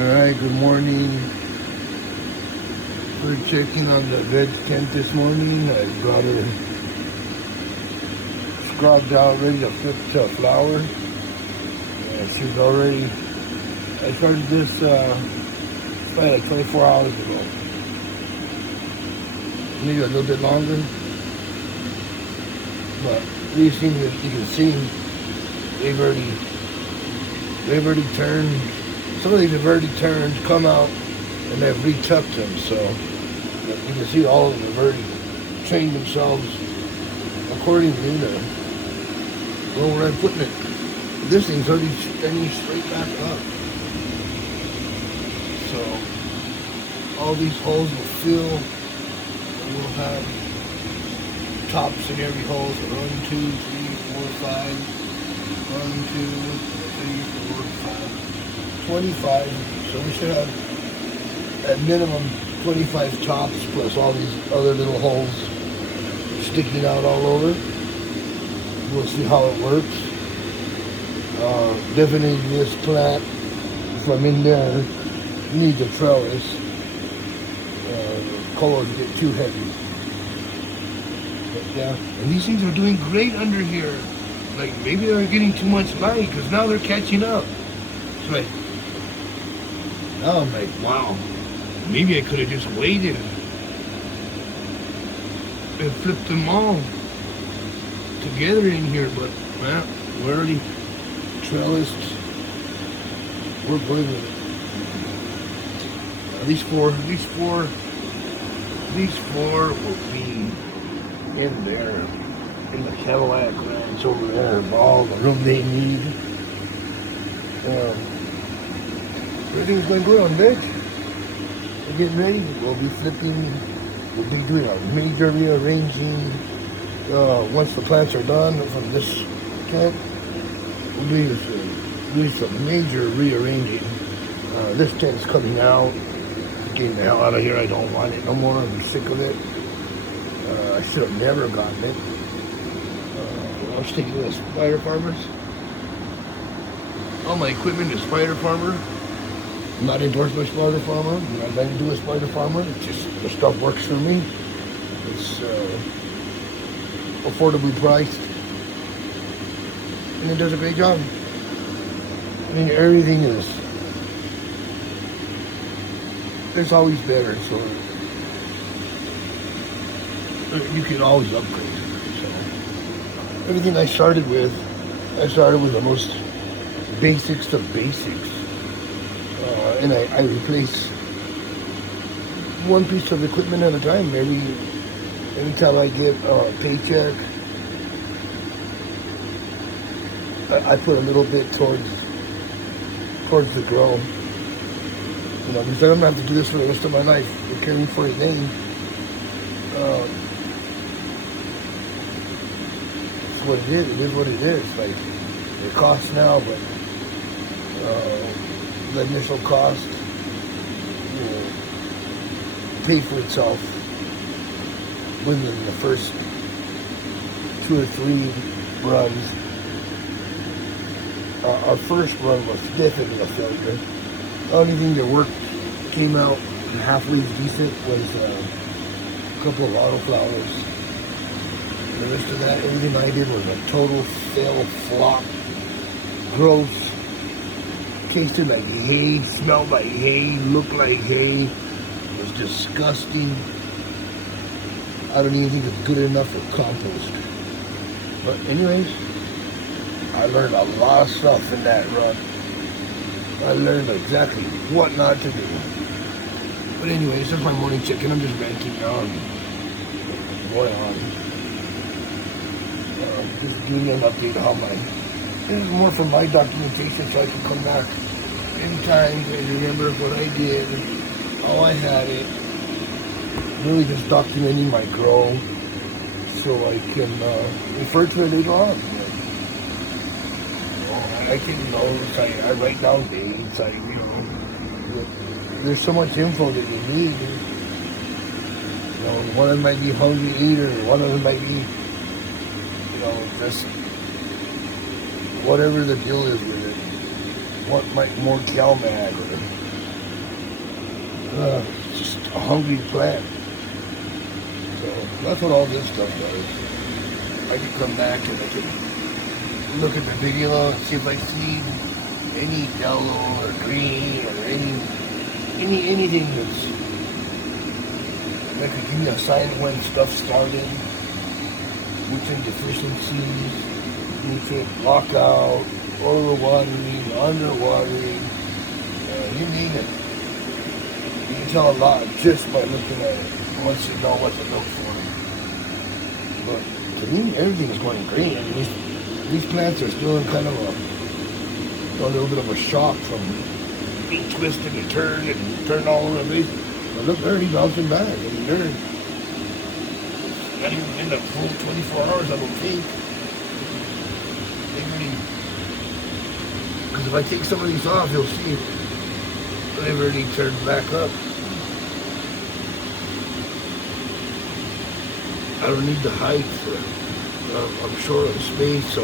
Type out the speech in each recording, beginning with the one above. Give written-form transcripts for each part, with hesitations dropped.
Alright, good morning. We're checking on the veg tent this morning. I got her scrubbed out, ready to flip to a flower. And she's already, I started this probably like 24 hours ago. Maybe a little bit longer. But these things that you can see, they've already turned. Some of these have already turned, come out, and they've retucked them. So you can see all of them have already trained themselves accordingly to go where I'm putting it. This thing's already standing straight back up. So all these holes will fill, and we'll have tops in every hole. So 1, 2, 3, 4, 5. 1, 2, 3, 4, 5. 25. So we should have at minimum 25 tops plus all these other little holes sticking out all over. We'll see how it works. Definitely this plant from in there needs a trellis. Colors get too heavy. But yeah, and these things are doing great under here. Like maybe they're getting too much light because now they're catching up. It's like, now I'm like, wow, maybe I could have just waited and flipped them all together in here, but well, we're already trellised. We're good with it. These four will be in there, in the Cadillac Ranch over there, all the room they need. Everything's going good on veg. We're getting ready. We'll be flipping. We'll be doing a major rearranging. Once the plants are done from this tent, we'll be doing some major rearranging. This tent's coming out. Getting the hell out of here. I don't want it no more. I'm sick of it. I should have never gotten it. I was thinking of Spider Farmers. All my equipment is Spider Farmer. I'm not endorsed by Spider Farmer. I'm not nothing to do with Spider Farmer. It's just the stuff works for me. It's affordably priced, and it does a great job. I mean, everything is. There's always better, so you can always upgrade. So everything I started with the most basics of basics. And I replace one piece of equipment at a time. Every time I get a paycheck, I put a little bit towards the grow. You know, because I'm gonna have to do this for the rest of my life. We're caring for a name. It's what it is. It is what it is. Like it costs now, but the initial cost will pay for itself within the first 2 or 3 runs. Our first run was definitely a failure. The only thing that worked, came out halfway decent, was a couple of autoflowers. The rest of that, everything I did was a total fail, flop, gross. Tasted like hay, smelled like hay, looked like hay, was disgusting. I don't even think it's good enough for compost. But anyways, I learned a lot of stuff in that run. I learned exactly what not to do. But anyways, that's my morning check-in. I'm just ranting now and going on. Just giving you an update on how this is more for my documentation so I can come back anytime and remember what I did, how I had it. Really just documenting my grow so I can refer to it later on. I take notes, I write down dates, there's so much info that you need. You know, one of them might be hungry eater, one of them might be, just whatever the deal is with it. What might more CalMag or Just a hungry plant. So that's what all this stuff does. I can come back and I can look at the video and see if I see any yellow or green or anything that could give me a sign when stuff started, nutrient deficiencies, nutrient lockout, overwatering, underwatering, you name it. You can tell a lot just by looking at it once you know what to look for. But to me, everything is going green. I mean, these plants are still in kind of a little bit of a shock from being twisted and turned all over the place. But look, they're already bouncing back. I mean, they're not even in the full 24 hours, I don't think. Because if I take some of these off, you'll see they've already turned back up. I don't need the height. I'm short on space, so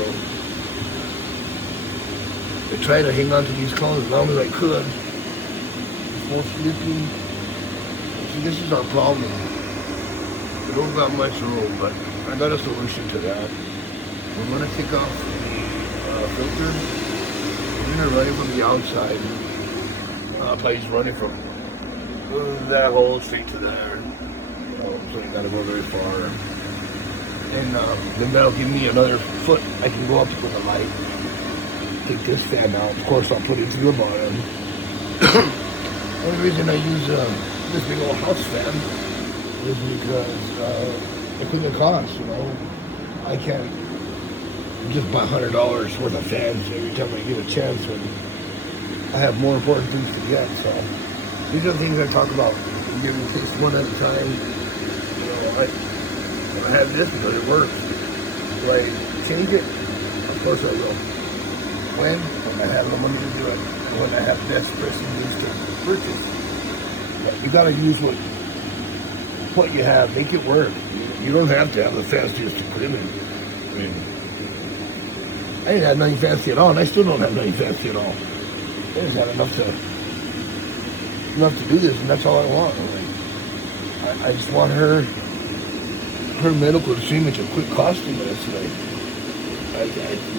I try to hang on to these cones as long as I could before sleeping. See, this is our problem. We don't got much room, but I got a solution to that. I'm gonna take off the filter. I'm gonna run it from the outside. I'll probably just run it from that hole straight to there. So you gotta go very far. And then that'll give me another foot. I can go up to the light. Take this fan out. Of course, I'll put it to the bottom. The only reason I use this big old house fan is because it couldn't cost, you know. I can't just buy $100 worth of fans every time I get a chance when I have more important things to get. So these are the things I talk about. I'm giving things one at a time. You know, I have this because it works. Do I change it? Of course I will. When I have the money to do it. When I have best pressing needs to purchase. But you gotta use what you have. Make it work. You don't have to have the fanciest equipment. I mean, I didn't have nothing fancy at all, and I still don't have nothing fancy at all. I just have enough to do this, and that's all I want. I just want her medical treatment to quit costing us. I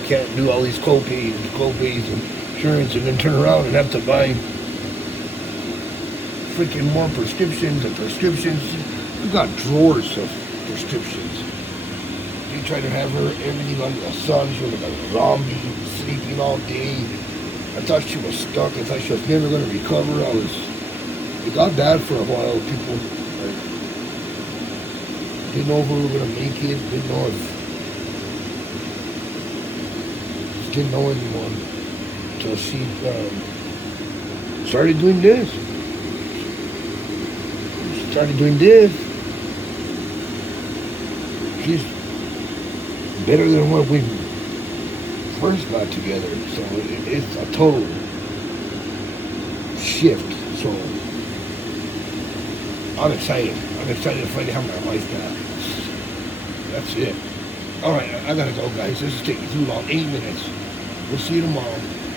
can't do all these co-pays and insurance and then turn around and have to buy freaking more prescriptions and prescriptions. We've got drawers of prescriptions. You try to have her everything under the sun. She was like a zombie, sleeping all day. I thought she was stuck. I thought she was never going to recover. It got bad for a while. People didn't know if we were going to make it. Didn't know anymore until she started doing this. She's better than what we first got together. So it's a total shift. So I'm excited. I'm excited to finally have my life back. That's it. All right, I gotta go, guys. This is taking too long. 8 minutes. We'll see you tomorrow.